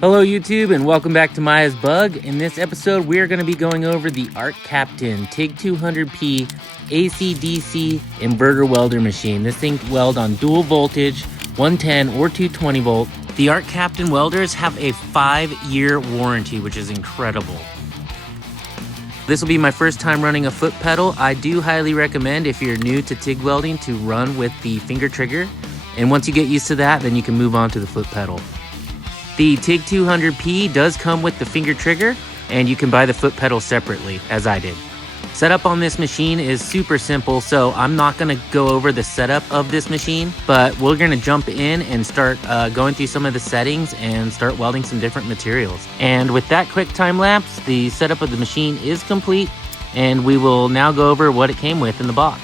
Hello YouTube and welcome back to MiahsBug. In this episode we are going to be going over the Arccaptain TIG200P AC DC inverter welder machine. This thing can weld on dual voltage 110 or 220 volt. The Arccaptain welders have a 5-year warranty, which is incredible. This will be my first time running a foot pedal. I do highly recommend, if you're new to TIG welding, to run with the finger trigger, and once you get used to that, then you can move on to the foot pedal. The TIG200P does come with the finger trigger, and you can buy the foot pedal separately, as I did. Setup on this machine is super simple, so I'm not gonna go over the setup of this machine, but we're gonna jump in and start going through some of the settings and start welding some different materials. And with that quick time lapse, the setup of the machine is complete, and we will now go over what it came with in the box.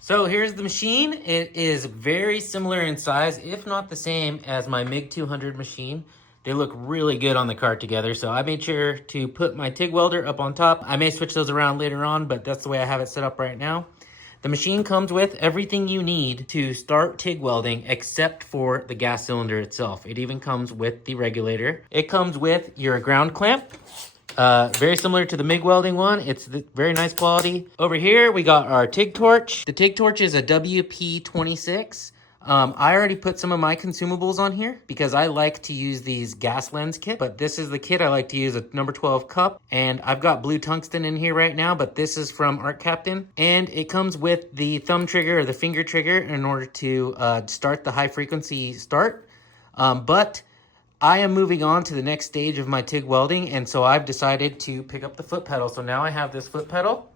So here's the machine. It is very similar in size, if not the same, as my MiG 200 machine. They look really good on the cart together, so I made sure to put my TIG welder up on top. I may switch those around later on, but that's the way I have it set up right now. The machine comes with everything you need to start TIG welding except for the gas cylinder itself. It even comes with the regulator. It comes with your ground clamp. Very similar to the MIG welding one. It's very nice quality. Over here, we got our TIG torch. The TIG torch is a WP26. I already put some of my consumables on here because I like to use these gas lens kit, but this is the kit I like to use, a number 12 cup. And I've got blue tungsten in here right now, but this is from Arccaptain. And it comes with the thumb trigger or the finger trigger in order to start the high frequency start. But I am moving on to the next stage of my TIG welding, and so I've decided to pick up the foot pedal. So now I have this foot pedal,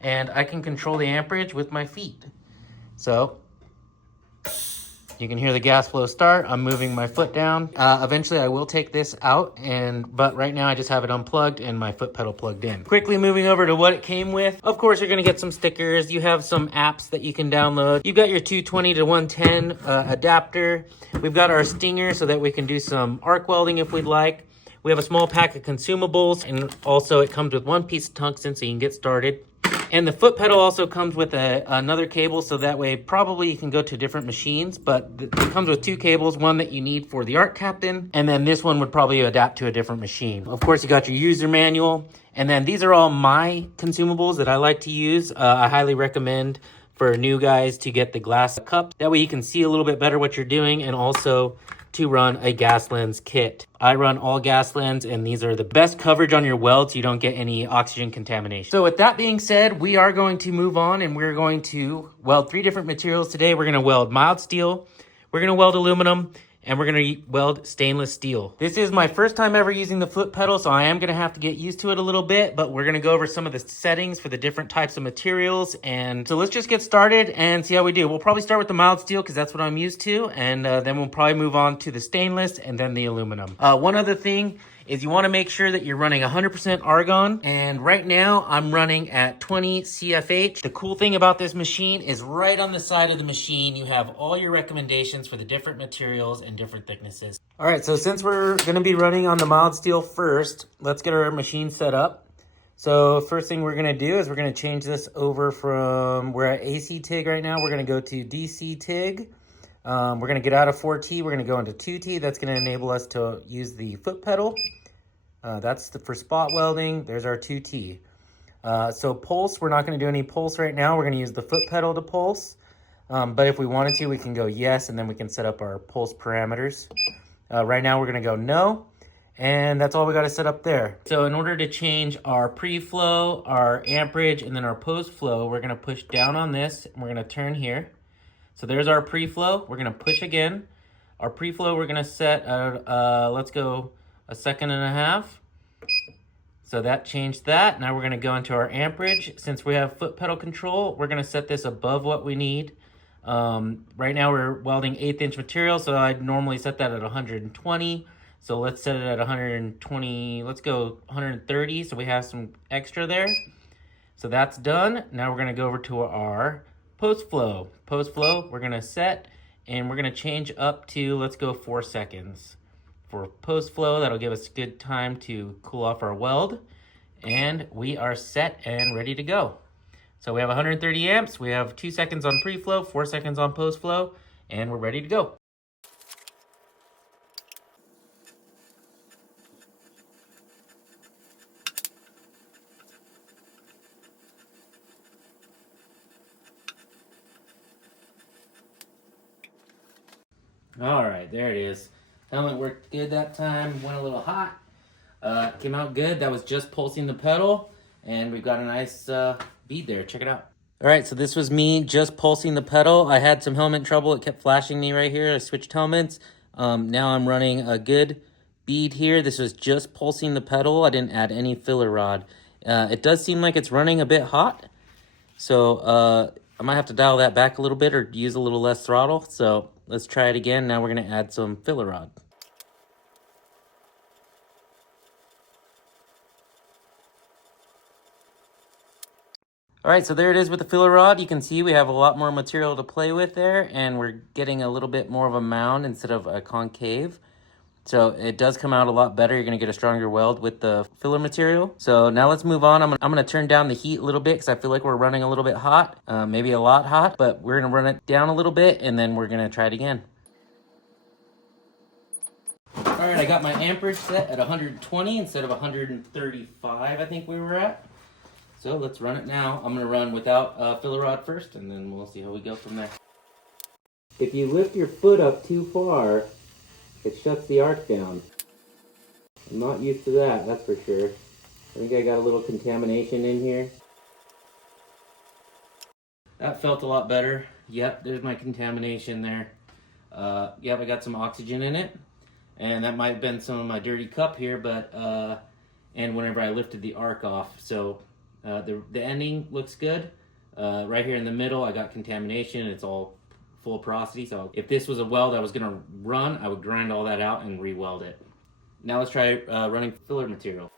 and I can control the amperage with my feet. So you can hear the gas flow start. I'm moving my foot down. Eventually I will take this out, but right now I just have it unplugged and my foot pedal plugged in. Quickly moving over to what it came with. Of course, you're gonna get some stickers. You have some apps that you can download. You've got your 220 to 110 adapter. We've got our stinger so that we can do some arc welding if we'd like. We have a small pack of consumables, and also it comes with one piece of tungsten so you can get started. And the foot pedal also comes with another cable, so that way probably you can go to different machines, but it comes with 2 cables, one that you need for the Arccaptain, and then this one would probably adapt to a different machine. Of course, you got your user manual, and then these are all my consumables that I like to use. I highly recommend for new guys to get the glass cup. That way you can see a little bit better what you're doing, and also to run a gas lens kit. I run all gas lens, and these are the best coverage on your weld so you don't get any oxygen contamination. So with that being said, we are going to move on, and we're going to weld 3 different materials today. We're gonna weld mild steel, we're gonna weld aluminum, and we're gonna weld stainless steel. This is my first time ever using the foot pedal, so I am gonna have to get used to it a little bit, but we're gonna go over some of the settings for the different types of materials. And so let's just get started and see how we do. We'll probably start with the mild steel because that's what I'm used to, and then we'll probably move on to the stainless and then the aluminum. One other thing is you wanna make sure that you're running 100% argon, and right now I'm running at 20 CFH. The cool thing about this machine is right on the side of the machine, you have all your recommendations for the different materials and different thicknesses. All right, so since we're gonna be running on the mild steel first, let's get our machine set up. So first thing we're gonna do is we're gonna change this over from, we're at AC TIG right now, we're gonna go to DC TIG. We're gonna get out of 4T, we're gonna go into 2T. That's gonna enable us to use the foot pedal. That's for spot welding. There's our 2T. So pulse, we're not gonna do any pulse right now. We're gonna use the foot pedal to pulse. But if we wanted to, we can go yes, and then we can set up our pulse parameters. Right now we're gonna go no, and that's all we gotta set up there. So in order to change our pre-flow, our amperage, and then our post-flow, we're gonna push down on this, and we're gonna turn here. So there's our pre-flow. We're gonna push again. Our pre-flow we're gonna set at, let's go 1.5 seconds. So that changed that. Now we're gonna go into our amperage. Since we have foot pedal control, we're gonna set this above what we need. Right now we're welding 1/8 inch material, so I'd normally set that at 120. So let's set it at 120, let's go 130, so we have some extra there. So that's done. Now we're gonna go over to our post flow. Post flow, we're gonna set, and we're gonna change up to, let's go 4 seconds. For post flow, that'll give us good time to cool off our weld, and we are set and ready to go. So we have 130 amps, we have 2 seconds on pre-flow, 4 seconds on post flow, and we're ready to go. All right, there it is. Helmet worked good that time, went a little hot. Came out good. That was just pulsing the pedal, and we've got a nice bead there. Check it out. All right, so this was me just pulsing the pedal. I had some helmet trouble. It kept flashing me right here. I switched helmets. Now I'm running a good bead here. This was just pulsing the pedal. I didn't add any filler rod. It does seem like it's running a bit hot, so I might have to dial that back a little bit or use a little less throttle. So let's try it again. Now we're gonna add some filler rod. All right, so there it is with the filler rod. You can see we have a lot more material to play with there, and we're getting a little bit more of a mound instead of a concave. So it does come out a lot better. You're gonna get a stronger weld with the filler material. So now let's move on. I'm gonna turn down the heat a little bit because I feel like we're running a little bit hot, maybe a lot hot, but we're gonna run it down a little bit and then we're gonna try it again. All right, I got my amperage set at 120 instead of 135, I think we were at. So let's run it now. I'm gonna run without filler rod first, and then we'll see how we go from there. If you lift your foot up too far, it shuts the arc down. I'm not used to that, that's for sure. I think I got a little contamination in here. That felt a lot better. Yep, there's my contamination there. Yep, I got some oxygen in it. And that might have been some of my dirty cup here, but, and whenever I lifted the arc off. So the ending looks good. Right here in the middle, I got contamination. It's all full porosity. So if this was a weld I was gonna run, I would grind all that out and re-weld it. Now let's try running filler material.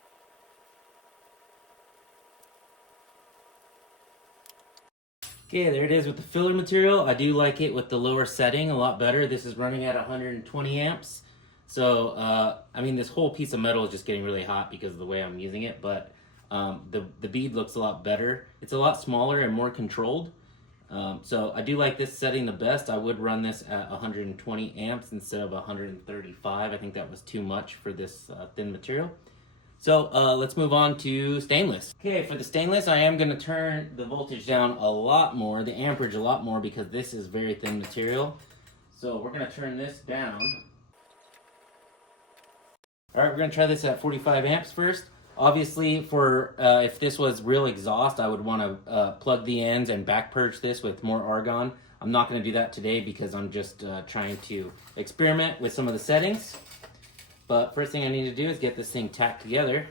Okay, there it is with the filler material. I do like it with the lower setting a lot better. This is running at 120 amps. So, I mean, this whole piece of metal is just getting really hot because of the way I'm using it, but the bead looks a lot better. It's a lot smaller and more controlled. So I do like this setting the best. I would run this at 120 amps instead of 135. I think that was too much for this thin material. So let's move on to stainless. Okay, for the stainless, I am gonna turn the voltage down a lot more, the amperage a lot more, because this is very thin material. So we're gonna turn this down. All right, we're gonna try this at 45 amps first. Obviously, for if this was real exhaust, I would want to plug the ends and back purge this with more argon. I'm not going to do that today because I'm just trying to experiment with some of the settings. But first thing I need to do is get this thing tacked together.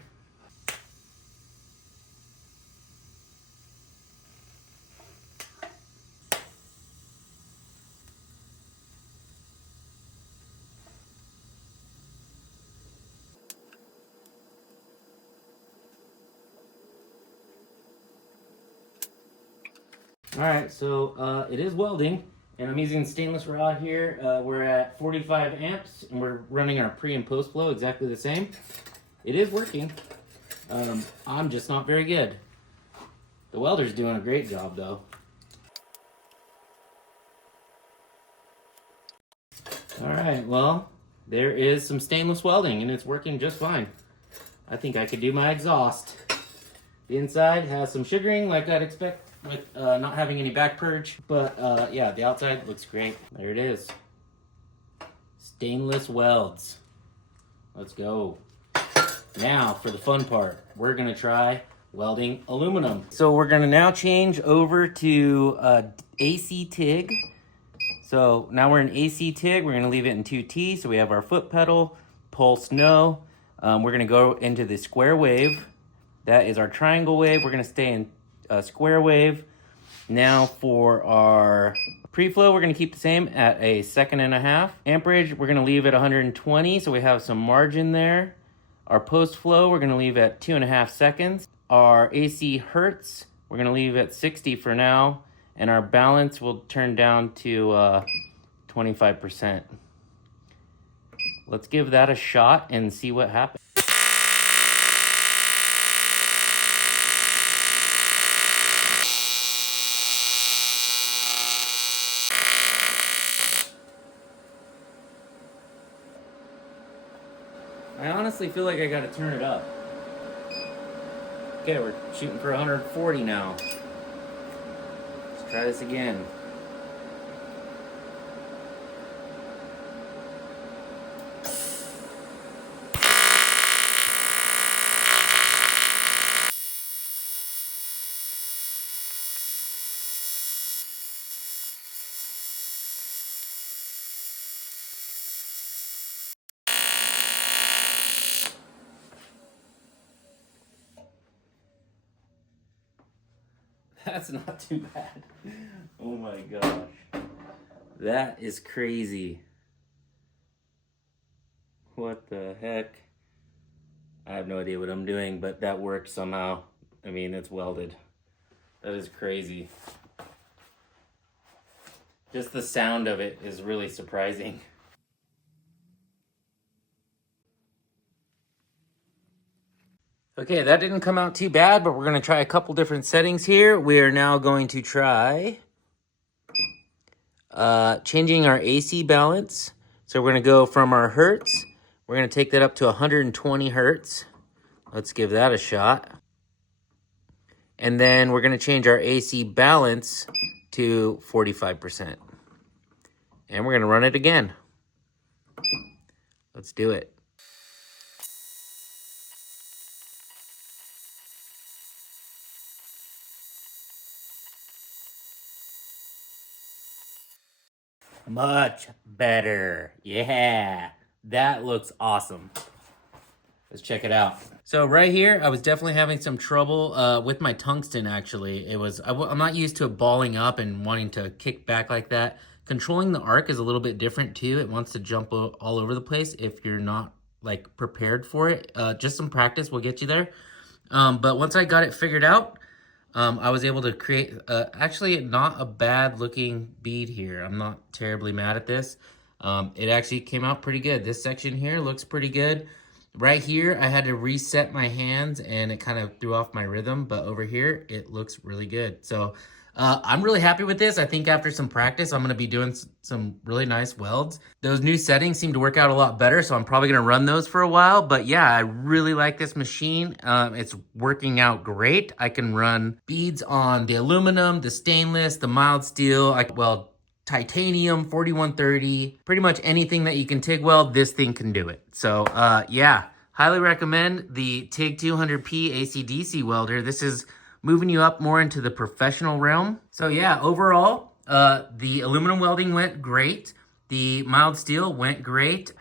Alright, so it is welding, and I'm using stainless rod here. We're at 45 amps, and we're running our pre and post flow exactly the same. It is working. I'm just not very good. The welder's doing a great job, though. Alright, well, there is some stainless welding, and it's working just fine. I think I could do my exhaust. The inside has some sugaring, like I'd expect with not having any back purge, but yeah, the outside looks great. There it is. Stainless welds. Let's go. Now for the fun part, we're gonna try welding aluminum. So we're gonna now change over to AC TIG. So now we're in AC TIG. We're gonna leave it in 2T. So we have our foot pedal, pulse no. We're gonna go into the square wave. That is our triangle wave. We're gonna stay in square wave. Now for our pre-flow, we're gonna keep the same at 1.5 seconds. Amperage, we're gonna leave at 120, so we have some margin there. Our post-flow, we're gonna leave at 2.5 seconds. Our AC hertz, we're gonna leave at 60 for now. And our balance will turn down to 25%. Let's give that a shot and see what happens. I honestly feel like I gotta turn it up. Okay, we're shooting for 140 now. Let's try this again. That's not too bad. Oh my gosh. That is crazy. What the heck? I have no idea what I'm doing, but that worked somehow. I mean, it's welded. That is crazy. Just the sound of it is really surprising. Okay, that didn't come out too bad, but we're going to try a couple different settings here. We are now going to try changing our AC balance. So we're going to go from our hertz. We're going to take that up to 120 hertz. Let's give that a shot. And then we're going to change our AC balance to 45%. And we're going to run it again. Let's do it. Much better. Yeah, that looks awesome. Let's check it out. So right here, I was definitely having some trouble with my tungsten, actually. I'm not used to it balling up and wanting to kick back like that. Controlling the arc is a little bit different too. It wants to jump all over the place if you're not like prepared for it. Just some practice will get you there. But once I got it figured out, I was able to create actually not a bad looking bead here. I'm not terribly mad at this. It actually came out pretty good. This section here looks pretty good. Right here, I had to reset my hands and it kind of threw off my rhythm, but over here, it looks really good. So I'm really happy with this. I think after some practice, I'm gonna be doing some really nice welds. Those new settings seem to work out a lot better, so I'm probably gonna run those for a while. But yeah, I really like this machine. It's working out great. I can run beads on the aluminum, the stainless, the mild steel. I can weld titanium, 4130, pretty much anything that you can TIG weld, this thing can do it. So yeah, highly recommend the TIG200P AC DC welder. This is moving you up more into the professional realm. So yeah, overall, the aluminum welding went great. The mild steel went great.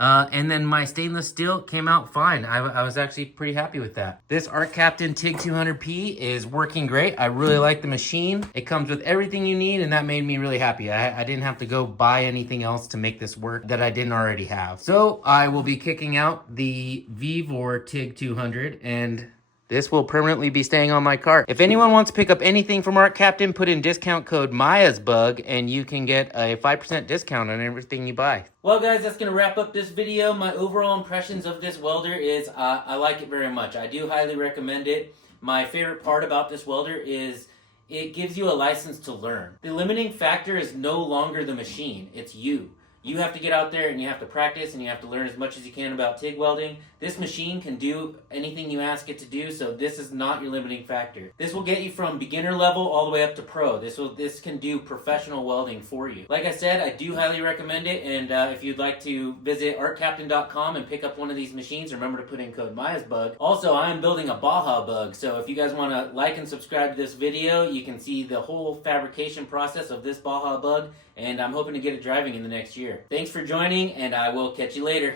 And then my stainless steel came out fine. I was actually pretty happy with that. This Arccaptain TIG200P is working great. I really like the machine. It comes with everything you need, and that made me really happy. I didn't have to go buy anything else to make this work that I didn't already have. So I will be kicking out the Vevor TIG200, and this will permanently be staying on my cart. If anyone wants to pick up anything from Arccaptain, put in discount code MiahsBug and you can get a 5% discount on everything you buy. Well guys, that's going to wrap up this video. My overall impressions of this welder is I like it very much. I do highly recommend it. My favorite part about this welder is it gives you a license to learn. The limiting factor is no longer the machine, it's you. You have to get out there and you have to practice and you have to learn as much as you can about TIG welding. This machine can do anything you ask it to do, so this is not your limiting factor. This will get you from beginner level all the way up to pro. This can do professional welding for you. Like I said, I do highly recommend it, and if you'd like to visit Arccaptain.com and pick up one of these machines, remember to put in code MiahsBug. Also, I am building a Baja Bug, so if you guys want to like and subscribe to this video, you can see the whole fabrication process of this Baja Bug, and I'm hoping to get it driving in the next year. Thanks for joining, and I will catch you later.